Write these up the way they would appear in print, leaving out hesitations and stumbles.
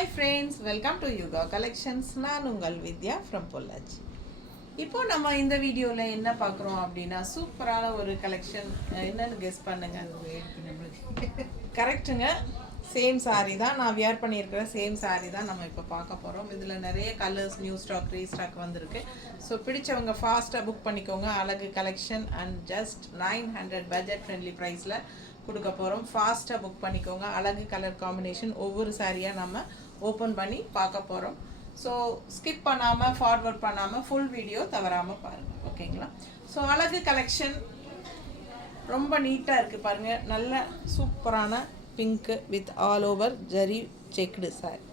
Hi friends, welcome to Yuga Collections. நான் உங்கள் வித்யா from Pollachi. இப்போ நம்ம இந்த வீடியோல என்ன பார்க்குறோம் அப்படின்னா சூப்பரான ஒரு கலெக்ஷன். என்னன்னு கெஸ் பண்ணுங்க. கரெக்ட்டுங்க. சேம் சாரீ தான் நான் வியர் பண்ணியிருக்கிற சேம் சாரீ தான் நம்ம இப்போ பார்க்க போகிறோம். இதில் நிறைய கலர்ஸ் நியூ ஸ்டாக் ரீஸ்டாக் வந்திருக்கு. ஸோ பிடிச்சவங்க ஃபாஸ்ட்டாக புக் பண்ணிக்கோங்க. அழகு collection and just 900 budget friendly ப்ரைஸில் கொடுக்க போகிறோம். ஃபாஸ்ட்டாக புக் பண்ணிக்கோங்க. அழகு கலர் காம்பினேஷன் ஒவ்வொரு சாரியாக நம்ம ஓப்பன் பண்ணி பார்க்க போகிறோம். ஸோ ஸ்கிப் பண்ணாமல் ஃபார்வர்ட் பண்ணாமல் ஃபுல் வீடியோ தவறாமல் பாருங்கள், ஓகேங்களா? ஸோ அழகு கலெக்ஷன் ரொம்ப நீட்டாக இருக்குது பாருங்கள். நல்ல சூப்பரான pink with all over zari checked sorry.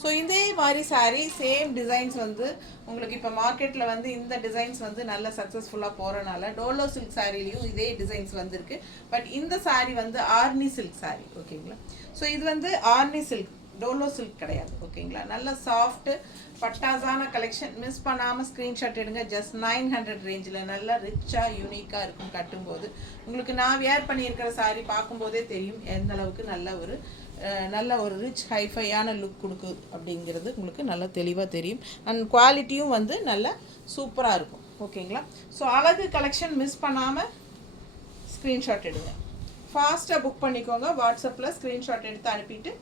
So இதே மாதிரி சாரீ சேம் டிசைன்ஸ் வந்து உங்களுக்கு இப்போ மார்க்கெட்டில் வந்து இந்த டிசைன்ஸ் வந்து நல்ல சக்ஸஸ்ஃபுல்லாக போகிறனால டோலோ சில்க் சாரிலையும் இதே டிசைன்ஸ் வந்திருக்கு. பட் இந்த சாரீ வந்து ஆர்னி சில்க் சாரீ, ஓகேங்களா? ஸோ இது வந்து ஆர்னி சில்க், டோலோ சில்க் கிடையாது, ஓகேங்களா? நல்ல சாஃப்ட்டு பட்டாசான கலெக்ஷன். மிஸ் பண்ணாமல் ஸ்க்ரீன்ஷாட் எடுங்க. ஜஸ்ட் 900 ரேஞ்சில் நல்லா ரிச்சாக யூனிக்காக இருக்கும். கட்டும்போது உங்களுக்கு நான் வியர் பண்ணியிருக்கிற சாரீ பார்க்கும்போதே தெரியும் எந்த அளவுக்கு நல்ல ஒரு ரிச் ஹைஃபையான லுக் கொடுக்குது அப்படிங்கிறது உங்களுக்கு நல்லா தெளிவாக தெரியும். அண்ட் குவாலிட்டியும் வந்து நல்லா சூப்பராக இருக்கும், ஓகேங்களா? ஸோ அழகு கலெக்ஷன் மிஸ் பண்ணாமல் ஸ்க்ரீன்ஷாட் எடுங்க. ஃபாஸ்ட்டாக புக் பண்ணிக்கோங்க. வாட்ஸ்அப்பில் ஸ்க்ரீன்ஷாட் எடுத்து அனுப்பிட்டு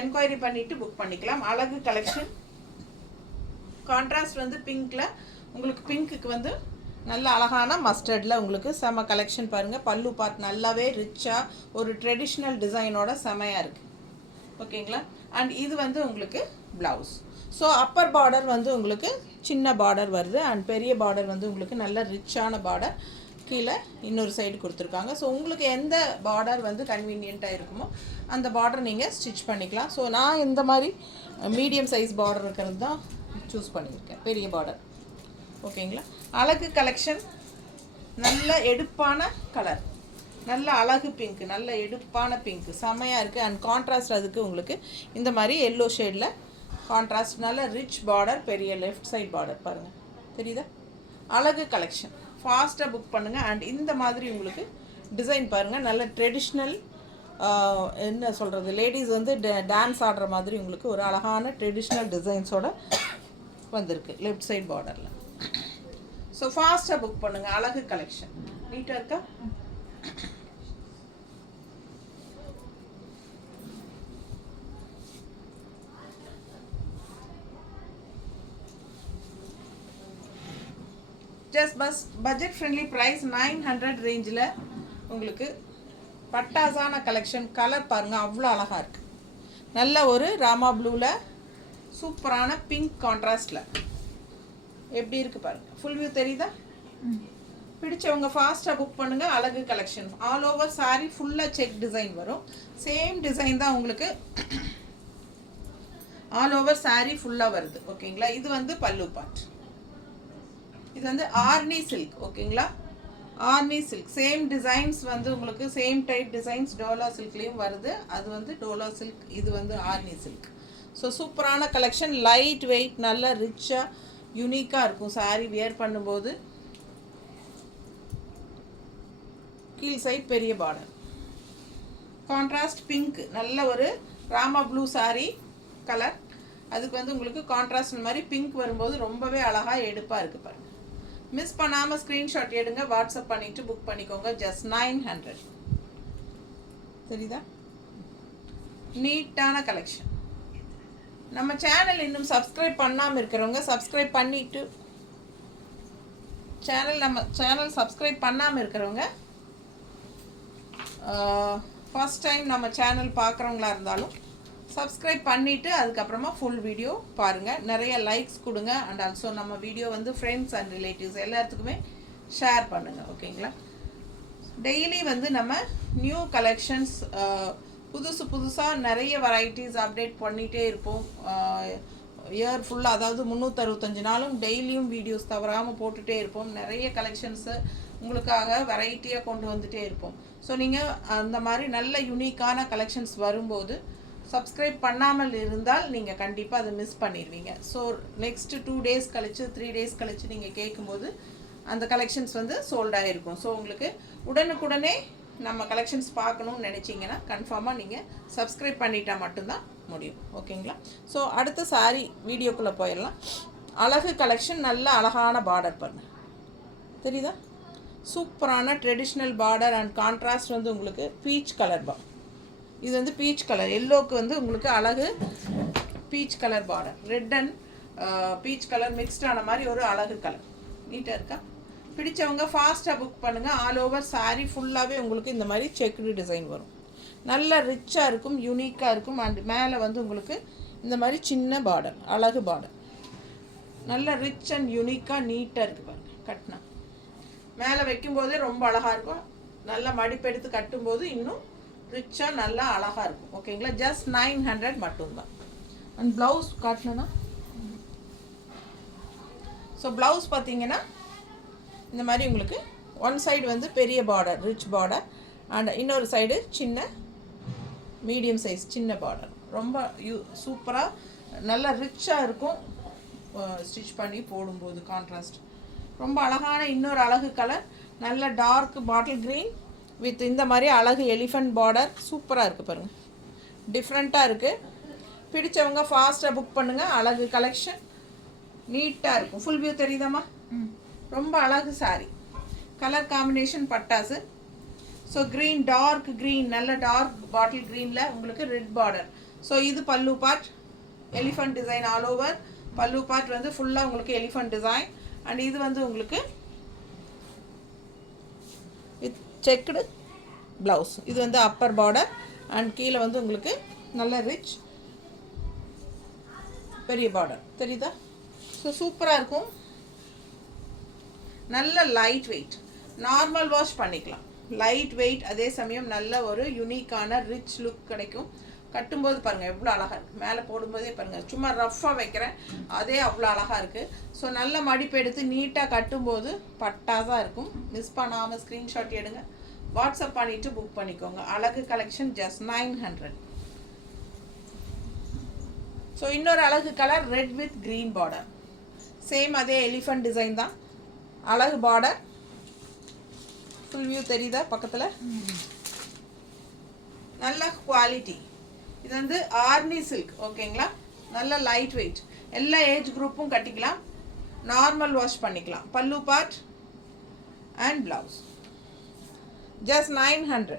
என்கொயரி பண்ணிவிட்டு புக் பண்ணிக்கலாம். அழகு கலெக்ஷன் கான்ட்ராஸ்ட் வந்து பிங்க்கில் உங்களுக்கு பிங்க்குக்கு வந்து நல்ல அழகான மஸ்டர்டில் உங்களுக்கு செம கலெக்ஷன் பாருங்கள். பல்லு பார்ட் நல்லாவே ரிச்சாக ஒரு ட்ரெடிஷ்னல் டிசைனோட செமையாக இருக்குது, ஓகேங்களா? அண்ட் இது வந்து உங்களுக்கு ப்ளவுஸ். ஸோ அப்பர் பார்டர் வந்து உங்களுக்கு சின்ன பார்டர் வருது அண்ட் பெரிய பார்டர் வந்து உங்களுக்கு நல்ல ரிச்சான பார்டர் கீழே இன்னொரு சைடு கொடுத்துருக்காங்க. ஸோ உங்களுக்கு எந்த பார்டர் வந்து கன்வீனியண்ட்டாக இருக்குமோ அந்த பார்டர் நீங்கள் ஸ்டிச் பண்ணிக்கலாம். ஸோ நான் இந்த மாதிரி மீடியம் சைஸ் பார்டர் இருக்கிறது தான் சூஸ் பண்ணியிருக்கேன், பெரிய பார்டர், ஓகேங்களா? அழகு கலெக்ஷன் நல்ல எடுப்பான கலர், நல்ல அழகு பிங்க்கு, நல்ல எடுப்பான பிங்க்கு செமையாக இருக்குது. அண்ட் கான்ட்ராஸ்ட் அதுக்கு உங்களுக்கு இந்த மாதிரி எல்லோ ஷேடில் கான்ட்ராஸ்ட் நல்ல ரிச் பார்டர், பெரிய லெஃப்ட் சைட் பார்டர் பாருங்கள், தெரியுதா? அழகு கலெக்ஷன் ஃபாஸ்ட்டாக புக் பண்ணுங்கள். அண்ட் இந்த மாதிரி உங்களுக்கு டிசைன் பாருங்கள். நல்ல ட்ரெடிஷ்னல், என்ன சொல்கிறது, லேடிஸ் வந்து டான்ஸ் ஆடுற மாதிரி உங்களுக்கு ஒரு அழகான ட்ரெடிஷ்னல் டிசைன்ஸோட வந்திருக்கு லெஃப்ட் சைட் பார்டரில். ஸோ ஃபாஸ்ட்டாக புக் பண்ணுங்கள். அழகு கலெக்ஷன் நீட்டாக இருக்கா? ஜஸ்ட் பட்ஜெட் ஃப்ரெண்ட்லி ப்ரைஸ் 900 ரேஞ்சில் உங்களுக்கு பட்டாசான கலெக்ஷன். கலர் பாருங்கள் அவ்வளோ அழகாக இருக்குது. நல்ல ஒரு ராமா ப்ளூவில் சூப்பரான பிங்க் கான்ட்ராஸ்டில் எப்படி இருக்குது பாருங்கள். ஃபுல் வியூ தெரியுதா? பிடிச்சவங்க ஃபாஸ்ட்டாக புக் பண்ணுங்கள். அழகு கலெக்ஷன் ஆல் ஓவர் சாரி ஃபுல்லாக செக் டிசைன் வரும். சேம் டிசைன் தான் உங்களுக்கு ஆல் ஓவர் சாரி ஃபுல்லாக வருது, ஓகேங்களா? இது வந்து பல்லு பார்ட். இது வந்து ஆர்னி சில்க், ஓகேங்களா? ஆர்னி சில்க் சேம் டிசைன்ஸ் வந்து உங்களுக்கு சேம் டைப் டிசைன்ஸ் டோலா சில்க்லேயும் வருது. அது வந்து டோலா சில்க், இது வந்து ஆர்னி சில்க். ஸோ சூப்பரான கலெக்ஷன், லைட் வெயிட், நல்ல ரிச்சாக யூனிக்காக இருக்கும் சாரீ வியர் பண்ணும்போது. கீழ் சைட் பெரிய பார்டர், கான்ட்ராஸ்ட் பிங்க், நல்ல ஒரு ராமா ப்ளூ சாரீ கலர். அதுக்கு வந்து உங்களுக்கு கான்ட்ராஸ்ட் மாதிரி பிங்க் வரும்போது ரொம்பவே அழகாக எடுப்பாக இருக்குது பாருங்கள். மிஸ் பண்ணாமல் ஸ்க்ரீன்ஷாட் எடுங்க. வாட்ஸ்அப் பண்ணிவிட்டு புக் பண்ணிக்கோங்க. ஜஸ்ட் 900. தெரியுதா? நீட்டான கலெக்ஷன். நம்ம சேனல் இன்னும் சப்ஸ்கிரைப் பண்ணாமல் இருக்கிறவங்க சப்ஸ்கிரைப் பண்ணிவிட்டு சேனல் சப்ஸ்கிரைப் பண்ணாமல் இருக்கிறவங்க ஃபர்ஸ்ட் டைம் நம்ம சேனல் பார்க்குறவங்களா இருந்தாலும் சப்ஸ்கிரைப் பண்ணிவிட்டு அதுக்கப்புறமா ஃபுல் வீடியோ பாருங்கள். நிறைய லைக்ஸ் கொடுங்க. அண்ட் ஆல்சோ நம்ம வீடியோ வந்து ஃப்ரெண்ட்ஸ் அண்ட் ரிலேட்டிவ்ஸ் எல்லாத்துக்குமே ஷேர் பண்ணுங்கள், ஓகேங்களா? டெய்லி வந்து நம்ம நியூ கலெக்ஷன்ஸ் புதுசாக நிறைய வெரைட்டிஸ் அப்டேட் பண்ணிகிட்டே இருப்போம். இயர் ஃபுல்லாக, அதாவது 365 நாளும் டெய்லியும் வீடியோஸ் தவறாமல் போட்டுகிட்டே இருப்போம். நிறைய கலெக்ஷன்ஸு உங்களுக்காக வெரைட்டியாக கொண்டு வந்துகிட்டே இருப்போம். ஸோ நீங்கள் அந்த மாதிரி நல்ல யூனிக்கான கலெக்ஷன்ஸ் வரும்போது சப்ஸ்கிரைப் பண்ணாமல் இருந்தால் நீங்கள் கண்டிப்பாக அதை மிஸ் பண்ணிடுவீங்க. ஸோ நெக்ஸ்ட்டு 2 days கழிச்சு 3 days கழிச்சு நீங்கள் கேட்கும்போது அந்த கலெக்ஷன்ஸ் வந்து சோல்டாக இருக்கும். ஸோ உங்களுக்கு உடனுக்குடனே நம்ம கலெக்ஷன்ஸ் பார்க்கணும்னு நினச்சிங்கன்னா கன்ஃபார்மாக நீங்கள் சப்ஸ்கிரைப் பண்ணிட்டா மட்டும்தான் முடியும். ஓகேங்களா? ஸோ அடுத்த சாரீ வீடியோக்குள்ளே போயிடலாம். அழகு கலெக்ஷன், நல்ல அழகான பார்டர் பாருங்கள், தெரியுதா? சூப்பரான ட்ரெடிஷ்னல் பார்டர் அண்ட் கான்ட்ராஸ்ட் வந்து உங்களுக்கு பீச் கலர் இது வந்து பீச் கலர், எல்லோவுக்கு வந்து உங்களுக்கு அழகு peach colour border, red and peach colour மிக்ஸ்டான மாதிரி ஒரு அழகு கலர். நீட்டாக இருக்கா? பிடிச்சவங்க ஃபாஸ்ட்டாக புக் பண்ணுங்கள். ஆல் ஓவர் சாரீ ஃபுல்லாகவே உங்களுக்கு இந்த மாதிரி செக்குடு டிசைன் வரும். நல்ல ரிச்சாக இருக்கும், யூனிக்காக இருக்கும். அண்ட் மேலே வந்து உங்களுக்கு இந்த மாதிரி சின்ன பார்டர், அழகு பார்டர், நல்ல ரிச் அண்ட் யூனிக்காக நீட்டாக இருக்குது பாருங்கள். கட்டினா மேலே வைக்கும்போதே ரொம்ப அழகாக இருக்கும். நல்லா மடிப்பெடுத்து கட்டும்போது இன்னும் ரிச்சாக நல்லா அழகாக இருக்கும். ஓகேங்களா? ஜஸ்ட் 900 மட்டும்தான். அண்ட் ப்ளவுஸ் காட்டினா, ஸோ ப்ளவுஸ் பார்த்தீங்கன்னா இந்த மாதிரி உங்களுக்கு ஒன் சைடு வந்து பெரிய பார்டர், ரிச் பார்டர், அண்ட் இன்னொரு சைடு சின்ன மீடியம் சைஸ் சின்ன பார்டர். ரொம்ப சூப்பராக நல்லா ரிச்சாக இருக்கும். ஸ்டிச் பண்ணி போடும்போது கான்ட்ராஸ்ட் ரொம்ப அழகான இன்னொரு அழகு கலர், நல்ல டார்க் பாட்டில் க்ரீன் வித் இந்த மாதிரி அழகு எலிஃபண்ட் பார்டர். சூப்பராக இருக்குது பாருங்கள், டிஃப்ரெண்ட்டாக இருக்குது. பிடிச்சவங்க ஃபாஸ்ட்டாக புக் பண்ணுங்கள். அழகு கலெக்ஷன் நீட்டாக இருக்கும். ஃபுல் வியூ தெரியுதாம்மா? ரொம்ப அழகு சாரி. கலர் காம்பினேஷன் பட்டாசு. ஸோ க்ரீன், டார்க் க்ரீன், நல்ல டார்க் பாட்டில் க்ரீனில் உங்களுக்கு ரெட் பார்டர். ஸோ இது pallu part, elephant design all over. Pallu part வந்து ஃபுல்லாக உங்களுக்கு எலிஃபண்ட் டிசைன். அண்ட் இது வந்து உங்களுக்கு வித் செக்குடு ப்ளவுஸ். இது வந்து அப்பர் பார்டர் அண்ட் கீழே வந்து உங்களுக்கு நல்ல ரிச் பெரிய பார்டர், தெரியுதா? ஸோ சூப்பராக இருக்கும். நல்ல லைட் வெயிட், நார்மல் வாஷ் பண்ணிக்கலாம். லைட் வெயிட், அதே சமயம் நல்ல ஒரு யூனிக்கான ரிச் லுக் கிடைக்கும். கட்டும்போது பாருங்கள் எவ்வளோ அழகாக இருக்குது. மேலே போடும்போதே பாருங்கள், சும்மா ரஃப்பாக வைக்கிறேன், அதே அவ்வளோ அழகாக இருக்குது. ஸோ நல்ல மடிப்பு எடுத்து நீட்டாக கட்டும்போது பட்டாசாக இருக்கும். மிஸ் பண்ணாமல் ஸ்க்ரீன்ஷாட் எடுங்க, வாட்ஸ்அப் பண்ணிவிட்டு புக் பண்ணிக்கோங்க. அழகு கலெக்ஷன் ஜஸ்ட் 900. ஸோ இன்னொரு அழகு colour red with green border. Same அதே எலிஃபண்ட் டிசைன் தான், அழகு பார்டர். ஃபுல் வியூ தெரியுதா பக்கத்தில்? நல்ல குவாலிட்டி. இது வந்து ஆர்னி சில்க். ஓகேங்களா? நல்ல லைட் வெயிட், எல்லா ஏஜ் குரூப்பும் கட்டிக்கலாம். நார்மல் வாஷ் பண்ணிக்கலாம். பல்லு பார்ட் அண்ட் ப்ளவுஸ் ஜஸ்ட் 900.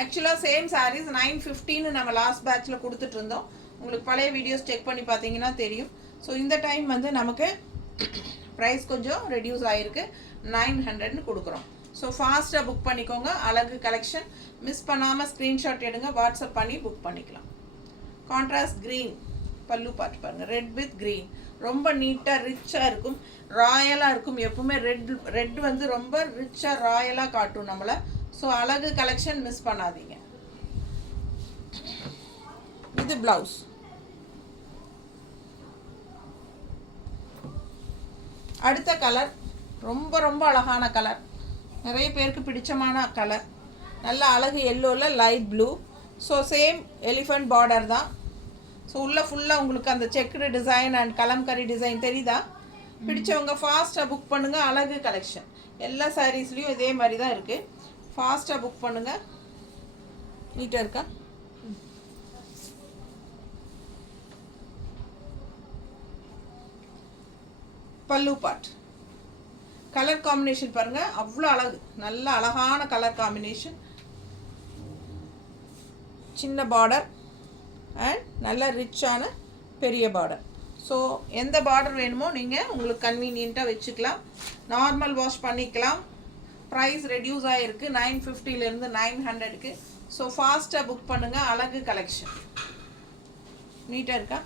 ஆக்சுவலாக சேம் சாரீஸ் 950ன்னு நம்ம லாஸ்ட் பேட்சில் கொடுத்துட்டு இருந்தோம். உங்களுக்கு பழைய வீடியோஸ் செக் பண்ணி பார்த்தீங்கன்னா தெரியும். ஸோ இந்த டைம் வந்து நமக்கு ப்ரைஸ் கொஞ்சம் ரெடியூஸ் ஆகிருக்கு, 900ன்னு கொடுக்குறோம். ஸோ ஃபாஸ்ட்டாக புக் பண்ணிக்கோங்க. அழகு கலெக்ஷன் மிஸ் பண்ணாமல் ஸ்க்ரீன்ஷாட் எடுங்க, வாட்ஸ்அப் பண்ணி புக் பண்ணிக்கலாம். கான்ட்ராஸ்ட் க்ரீன் பல்லு பார்த்து பாருங்கள், ரெட் வித் க்ரீன். ரொம்ப நீட்டாக ரிச்சாக இருக்கும், ராயலாக இருக்கும். எப்பவுமே ரெட் வந்து ரொம்ப ரிச்சாக ராயலாக காட்டும் நம்மளை. ஸோ அழகு கலெக்ஷன் மிஸ் பண்ணாதீங்க. இது ப்ளவுஸ். அடுத்த கலர் ரொம்ப ரொம்ப அழகான கலர், நிறைய பேருக்கு பிடிச்சமான கலர். நல்ல அழகு எல்லோவில் light blue. So same elephant border தான். ஸோ உள்ளே ஃபுல்லாக உங்களுக்கு அந்த checked design and kalamkari design தெரியுதா? பிடிச்சவங்க ஃபாஸ்ட்டாக புக் பண்ணுங்கள். அழகு கலெக்ஷன் எல்லா சாரீஸ்லேயும் இதே மாதிரி தான் இருக்குது. ஃபாஸ்ட்டாக புக் பண்ணுங்கள். நீட்டாக இருக்கா? பல்லு பார்ட் கலர் காம்பினேஷன் பாருங்கள், அவ்வளோ அழகு. நல்ல அழகான கலர் காம்பினேஷன். சின்ன பார்டர் அண்ட் நல்ல ரிச்சான பெரிய பார்டர். ஸோ எந்த பார்டர் வேணுமோ நீங்கள் உங்களுக்கு கன்வீனியண்ட்டாக வச்சுக்கலாம். நார்மல் வாஷ் பண்ணிக்கலாம். ப்ரைஸ் ரெடியூஸ் ஆகிருக்கு 950லேருந்து 900க்கு. ஸோ ஃபாஸ்ட்டாக புக் பண்ணுங்கள். அழகு கலெக்ஷன் நீட்டாக இருக்கா?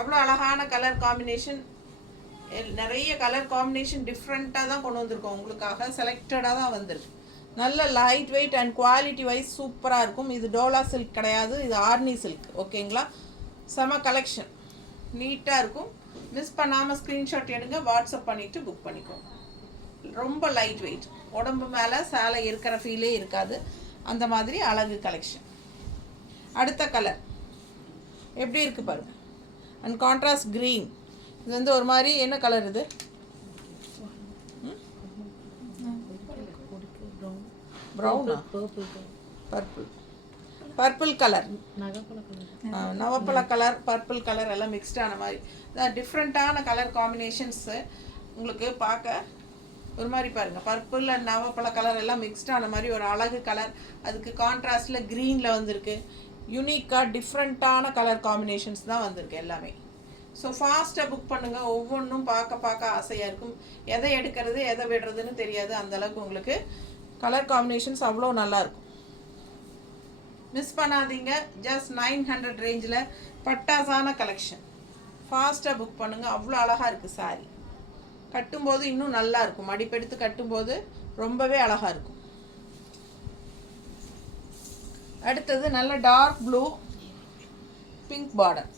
அவ்வளோ அழகான கலர் காம்பினேஷன். நிறைய கலர் காம்பினேஷன் டிஃப்ரெண்ட்டாக தான் கொண்டு வந்திருக்கோம் உங்களுக்காக. செலக்டடாக தான் வந்திருக்கு. நல்ல light weight and quality wise சூப்பராக இருக்கும். இது டோலா சில்க் கிடையாது, இது ஆர்னி சில்க். ஓகேங்களா? செம கலெக்ஷன் நீட்டாக இருக்கும். மிஸ் பண்ணாமல் ஸ்க்ரீன்ஷாட் எடுங்க, வாட்ஸ்அப் பண்ணிவிட்டு புக் பண்ணிக்கோங்க. ரொம்ப லைட் வெயிட், உடம்பு மேலே சேலை இருக்கிற ஃபீலே இருக்காது. அந்த மாதிரி அழகு கலெக்ஷன். அடுத்த கலர் எப்படி இருக்குது பாருங்கள். And contrast green. இது வந்து ஒரு மாதிரி என்ன கலர் இது? ப்ரௌனா பர்பிள் கலர், நவப்பழ கலர், பர்பிள் கலர் எல்லாம் மிக்ஸ்டான மாதிரி டிஃப்ரெண்ட்டான கலர் காம்பினேஷன்ஸு உங்களுக்கு பார்க்க ஒரு மாதிரி பாருங்கள். பர்பிள் அண்ட் நவப்பழ கலர் எல்லாம் மிக்ஸ்டான மாதிரி ஒரு அழகு கலர். அதுக்கு கான்ட்ராஸ்டில் க்ரீனில் வந்திருக்கு. யூனிக்காக டிஃப்ரெண்ட்டான கலர் காம்பினேஷன்ஸ் தான் வந்திருக்கு எல்லாமே. ஸோ ஃபாஸ்ட்டாக புக் பண்ணுங்கள். ஒவ்வொன்றும் பார்க்க ஆசையாக இருக்கும். எதை எடுக்கிறது எதை விடுறதுன்னு தெரியாது. அந்தளவுக்கு உங்களுக்கு கலர் காம்பினேஷன்ஸ் அவ்வளோ நல்லாயிருக்கும். மிஸ் பண்ணாதீங்க. ஜஸ்ட் 900 ரேஞ்சில் பட்டாசான கலெக்ஷன். ஃபாஸ்ட்டாக புக் பண்ணுங்கள். அவ்வளோ அழகாக இருக்குது சாரீ. கட்டும்போது இன்னும் நல்லா இருக்கும். மடிப்பெடுத்து கட்டும்போது ரொம்பவே அழகாக இருக்கும். அடுத்தது நல்ல dark blue pink border,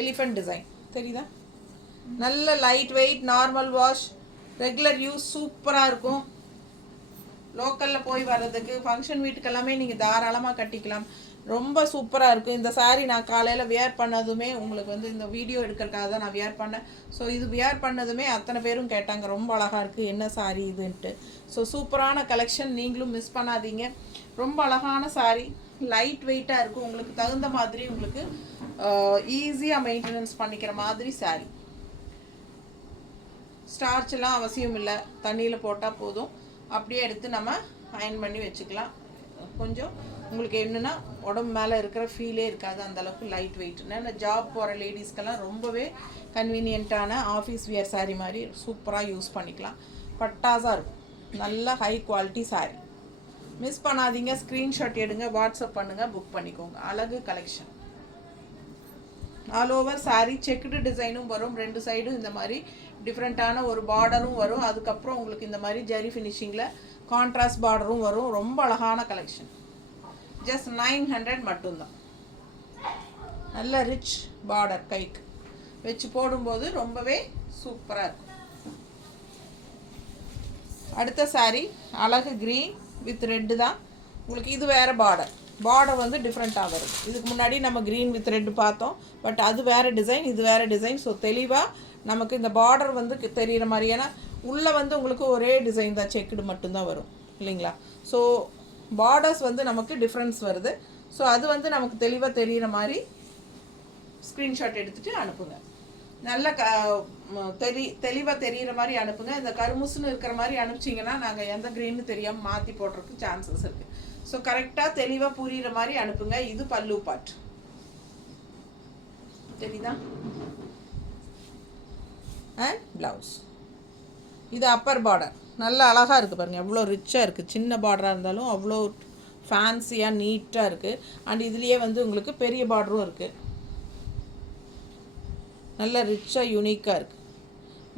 elephant design தெரியுதா? நல்ல light weight, normal wash, regular use சூப்பராக இருக்கும். லோக்கலில் போய் வர்றதுக்கு ஃபங்க்ஷன் வீட்டுக்கெல்லாமே நீங்கள் தாராளமாக கட்டிக்கலாம். ரொம்ப சூப்பராக இருக்குது. இந்த சாரீ நான் காலையில் வியர் பண்ணதுமே உங்களுக்கு வந்து இந்த வீடியோ எடுக்கிறதுக்காக தான் நான் வியர் பண்ணேன். ஸோ இது வியர் பண்ணதுமே அத்தனை பேரும் கேட்டாங்க ரொம்ப அழகாக இருக்குது, என்ன சாரீ இதுன்ட்டு. ஸோ சூப்பரான கலெக்ஷன், நீங்களும் மிஸ் பண்ணாதீங்க. ரொம்ப அழகான சாரீ, லைட் வெயிட்டாக இருக்கும். உங்களுக்கு தகுந்த மாதிரி உங்களுக்கு ஈஸியாக மெயின்டெனன்ஸ் பண்ணிக்கிற மாதிரி சாரீ. ஸ்டார்ச்லாம் அவசியம் இல்லை, தண்ணியில் போட்டால் போதும். அப்படியே எடுத்து நம்ம அயன் பண்ணி வச்சுக்கலாம். கொஞ்சம் உங்களுக்கு என்னென்னா உடம்பு மேலே இருக்கிற ஃபீலே இருக்காது, அந்தளவுக்கு லைட் வெயிட். ஏன்னா ஜாப் போகிற லேடிஸ்க்கெல்லாம் ரொம்பவே கன்வீனியண்ட்டான ஆஃபீஸ் வியர் சாரீ மாதிரி சூப்பராக யூஸ் பண்ணிக்கலாம். பட்டாசாக இருக்கும். நல்ல ஹை குவாலிட்டி சாரீ. மிஸ் பண்ணாதீங்க. ஸ்க்ரீன்ஷாட் எடுங்க, வாட்ஸ்அப் பண்ணுங்கள், புக் பண்ணிக்கோங்க. அழகு collection. All over sari checked டிசைனும் வரும். 2 சைடும் இந்த மாதிரி டிஃப்ரெண்ட்டான ஒரு பார்டரும் வரும். அதுக்கப்புறம் உங்களுக்கு இந்த மாதிரி ஜரி ஃபினிஷிங்கில் கான்ட்ராஸ்ட் பார்டரும் வரும். ரொம்ப அழகான கலெக்ஷன். ஜஸ்ட் 900 மட்டும்தான். நல்ல ரிச் பார்டர் கைக்கு வச்சு போடும்போது ரொம்பவே சூப்பராக இருக்கும். அடுத்த சாரீ அழகு க்ரீன் வித் ரெட்டு தான். உங்களுக்கு இது வேறு பார்டர் வந்து டிஃப்ரெண்ட்டாக வரும். இதுக்கு முன்னாடி நம்ம க்ரீன் வித் ரெட்டு பார்த்தோம், பட் அது வேறு டிசைன், இது வேறு டிசைன். ஸோ தெளிவாக நமக்கு இந்த பார்டர் வந்து தெரிகிற மாதிரியான உள்ளே வந்து உங்களுக்கு ஒரே டிசைன் தான், செக்குடு மட்டும்தான் வரும் இல்லைங்களா? ஸோ பார்டர்ஸ் வந்து நமக்கு டிஃப்ரென்ஸ் வருது. ஸோ அது வந்து நமக்கு தெளிவாக தெரிகிற மாதிரி ஸ்க்ரீன்ஷாட் எடுத்துகிட்டு அனுப்புங்க. நல்ல தெளிவாக தெரிகிற மாதிரி அனுப்புங்க. இந்த கருமுசுன்னு இருக்கிற மாதிரி அனுப்பிச்சிங்கன்னா நாங்கள் எந்த க்ரீன்னு தெரியாமல் மாற்றி போடுறதுக்கு சான்சஸ் இருக்குது. ஸோ கரெக்டாக தெளிவாக புரிகிற மாதிரி அனுப்புங்க. இது பல்லு பாட் தெரியுதா? And blouse. இது அப்பர் பார்டர். நல்ல அழகாக இருக்குது பாருங்கள், எவ்வளோ ரிச்சாக இருக்குது. சின்ன பார்டராக இருந்தாலும் அவ்வளோ ஃபேன்சியாக நீட்டாக இருக்குது. அண்ட் இதுலேயே வந்து உங்களுக்கு பெரிய பார்டரும் இருக்குது. நல்ல ரிச்சாக யூனிக்காக இருக்குது.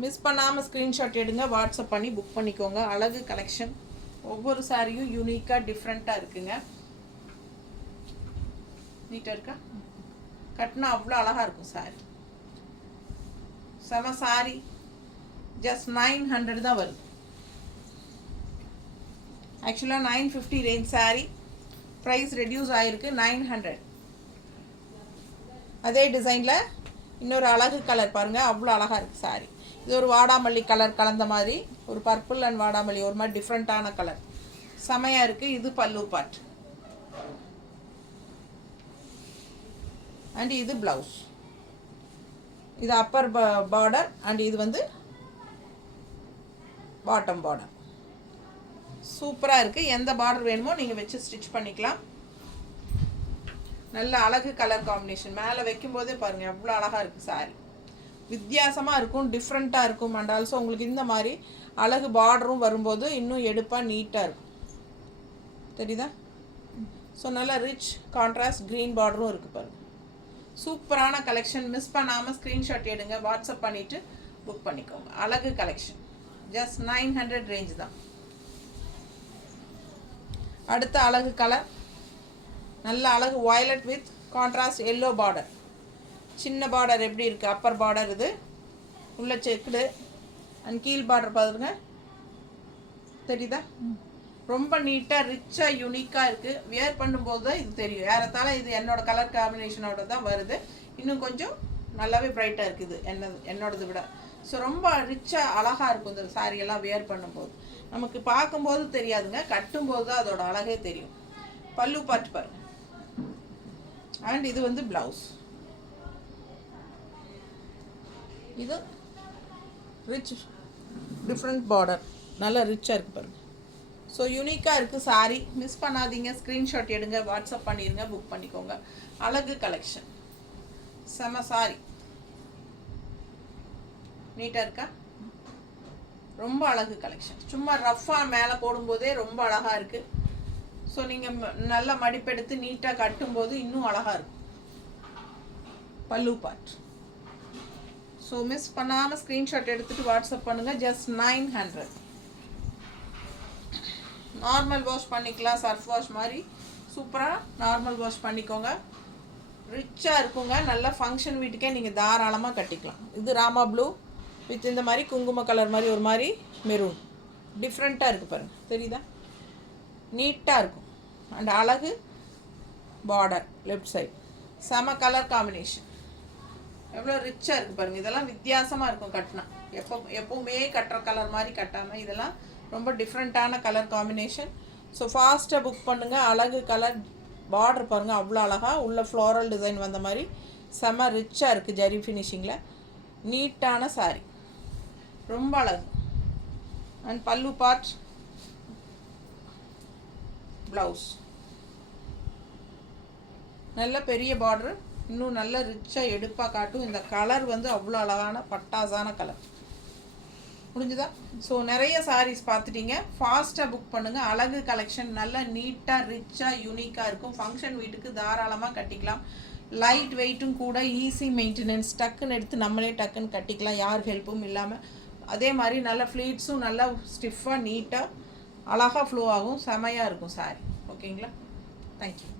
மிஸ் பண்ணாமல் ஸ்க்ரீன்ஷாட் எடுங்க, வாட்ஸ்அப் பண்ணி புக் பண்ணிக்கோங்க. அழகு கலெக்ஷன். ஒவ்வொரு சாரியும் யூனிக்காக டிஃப்ரெண்ட்டாக இருக்குங்க. நீட்டாக இருக்கா? கட்டினா அவ்வளோ அழகாக இருக்கும் சாரி. செம சாரி. ஜஸ்ட் 900 தான் வருது. ஆக்சுவலாக 950 ரேஞ்ச் சாரி, ப்ரைஸ் ரெடியூஸ் ஆகிருக்கு 900. அதே டிசைனில் இன்னொரு அழகு கலர் பாருங்கள், அவ்வளோ அழகாக இருக்குது சாரி. இது ஒரு வாடாமல்லி கலர் கலந்த மாதிரி, ஒரு பர்பிள் அண்ட் வாடாமல்லி ஒரு மாதிரி டிஃப்ரெண்ட்டான கலர், செமையாக இருக்குது. இது பல்லு பார்ட் அண்ட் இது ப்ளவுஸ். இது அப்பர் பார்டர் அண்ட் இது வந்து பாட்டம் பார்டர். சூப்பராக இருக்குது. எந்த பார்டர் வேணுமோ நீங்கள் வச்சு ஸ்டிச் பண்ணிக்கலாம். நல்ல அழகு கலர் காம்பினேஷன். மேலே வைக்கும்போதே பாருங்கள் எவ்வளோ அழகாக இருக்குது சாரி. வித்தியாசமாக இருக்கும், டிஃப்ரெண்ட்டாக இருக்கும். அண்ட் ஆல்சோ உங்களுக்கு இந்த மாதிரி அழகு பார்டரும் வரும்போது இன்னும் எடுப்பாக நீட்டாக இருக்கும். தெரியுதா? ஸோ நல்லா ரிச் கான்ட்ராஸ்ட் க்ரீன் பார்டரும் இருக்குது பாருங்கள். சூப்பரான கலெக்ஷன். மிஸ் பண்ணாமல் ஸ்க்ரீன்ஷாட் எடுங்க, வாட்ஸ்அப் பண்ணிவிட்டு புக் பண்ணிக்கோங்க. அழகு கலெக்ஷன். ஜஸ்ட் 900 ரேஞ்ச் தான். அடுத்த அழகு கலர் நல்ல அழகு violet with contrast yellow border. சின்ன பார்டர் எப்படி இருக்குது, அப்பர் பார்டர் இது உள்ள செக்குடு அண்ட் கீழ் பார்டர் பாருங்க, தெரியுதா? ரொம்ப நீட்டாக ரிச்சாக யூனிக்காக இருக்குது. வியர் பண்ணும்போது தான் இது தெரியும். ஏறத்தாழ இது என்னோடய கலர் காம்பினேஷனோட தான் வருது. இன்னும் கொஞ்சம் நல்லாவே ப்ரைட்டாக இருக்குது என்னோடது விட. ஸோ ரொம்ப ரிச்சாக அழகாக இருக்கும் இந்த சாரியெல்லாம் வியர் பண்ணும்போது. நமக்கு பார்க்கும்போது தெரியாதுங்க, கட்டும்போது தான் அதோட அழகே தெரியும். பல்லு பார்ட் பாருங்க. அண்ட் இது வந்து ப்ளவுஸ். இது ரிச் டிஃப்ரெண்ட் பார்டர், நல்லா ரிச்சாக இருக்குது பாருங்கள். ஸோ யூனிக்காக இருக்குது சாரீ. மிஸ் பண்ணாதீங்க, ஸ்க்ரீன்ஷாட் எடுங்க, வாட்ஸ்அப் பண்ணிடுங்க, புக் பண்ணிக்கோங்க. அழகு கலெக்ஷன், செம சாரி, நீட்டாக இருக்கா, ரொம்ப அழகு கலெக்ஷன். சும்மா ரஃப்பாக மேலே போடும்போதே ரொம்ப அழகாக இருக்குது. ஸோ நீங்கள் நல்லா மடிப்பெடுத்து நீட்டாக கட்டும்போது இன்னும் அழகாக இருக்கும். பல்லு பார்ட். ஸோ மிஸ் பண்ணாமல் ஸ்க்ரீன்ஷாட் எடுத்துகிட்டு வாட்ஸ்அப் பண்ணுங்கள். ஜஸ்ட் 900. நார்மல் வாஷ் பண்ணிக்கலாம், சர்ஃப் வாஷ் மாதிரி சூப்பராக நார்மல் வாஷ் பண்ணிக்கோங்க. ரிச்சாக இருக்குங்க. நல்லா ஃபங்க்ஷன் வீட்டுக்கே நீங்கள் தாராளமாக கட்டிக்கலாம். இது ராமா ப்ளூ வித் இந்த மாதிரி குங்கும கலர் மாதிரி ஒரு மாதிரி மெரூன், டிஃப்ரெண்ட்டாக இருக்குது பாருங்கள், தெரியுதா, நீட்டாக இருக்கும். அண்ட் அழகு பார்டர் லெஃப்ட் சைடு, செம கலர் காம்பினேஷன், எவ்வளோ ரிச்சாக இருக்குது பாருங்கள். இதெல்லாம் வித்தியாசமாக இருக்கும் கட்டினா. எப்போவுமே கட்டுற கலர் மாதிரி கட்டாமல் இதெல்லாம் ரொம்ப டிஃப்ரெண்ட்டான கலர் காம்பினேஷன். ஸோ ஃபாஸ்ட்டாக புக் பண்ணுங்கள். அழகு கலர் பார்டர் பாருங்கள், அவ்வளோ அழகாக உள்ள ஃப்ளோரல் டிசைன் வந்த மாதிரி செம ரிச்சாக இருக்குது. ஜரி ஃபினிஷிங்கில் நீட்டான சாரி, ரொம்ப அழகு. அண்ட் பல்லு பார்ட், ப்ளவுஸ், நல்ல பெரிய பார்டர், இன்னும் நல்ல ரிச்சாக எடுப்பாக காட்டும். இந்த கலர் வந்து அவ்வளோ அழகான பட்டாசான கலர். முடிஞ்சுதா? ஸோ நிறைய சாரீஸ் பார்த்துட்டீங்க. ஃபாஸ்ட்டாக புக் பண்ணுங்கள். அழகு கலெக்ஷன் நல்லா நீட்டாக ரிச்சாக யூனிக்காக இருக்கும். ஃபங்க்ஷன் வீட்டுக்கு தாராளமாக கட்டிக்கலாம். லைட் வெயிட்டும் கூட, ஈஸி மெயின்டெனன்ஸ், டக்குன்னு எடுத்து நம்மளே டக்குன்னு கட்டிக்கலாம், யார் ஹெல்ப்பும் இல்லாமல். அதே மாதிரி நல்ல ஃப்ளீட்ஸும் நல்லா ஸ்டிஃபாக நீட்டாக அழகாக ஃப்ளோ ஆகும். செமையாக இருக்கும் சாரி. ஓகேங்களா? தேங்க்யூ.